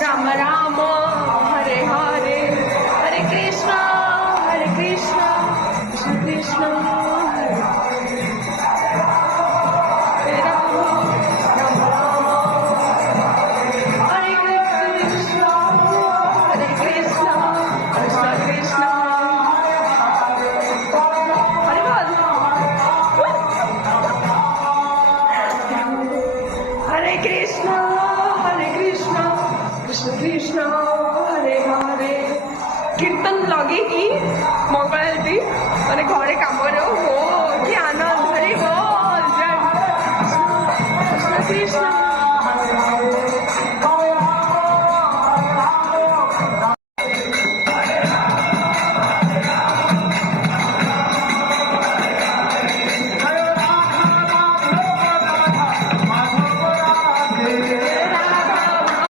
રામ રામ હરે હરે હરે કૃષ્ણ કૃષ્ણ કૃષ્ણ હરે રામ રામ રામ હરે કૃષ્ણ કૃષ્ણ કૃષ્ણ હરે બોલ હરે કૃષ્ણ કૃષ્ણ કૃષ્ણ હરે હરે કીર્તન લગેગી મંગળાલથી અને ઘરે કામ કર્યો હો કે આનંદ હરે બોલ જય કૃષ્ણ કૃષ્ણ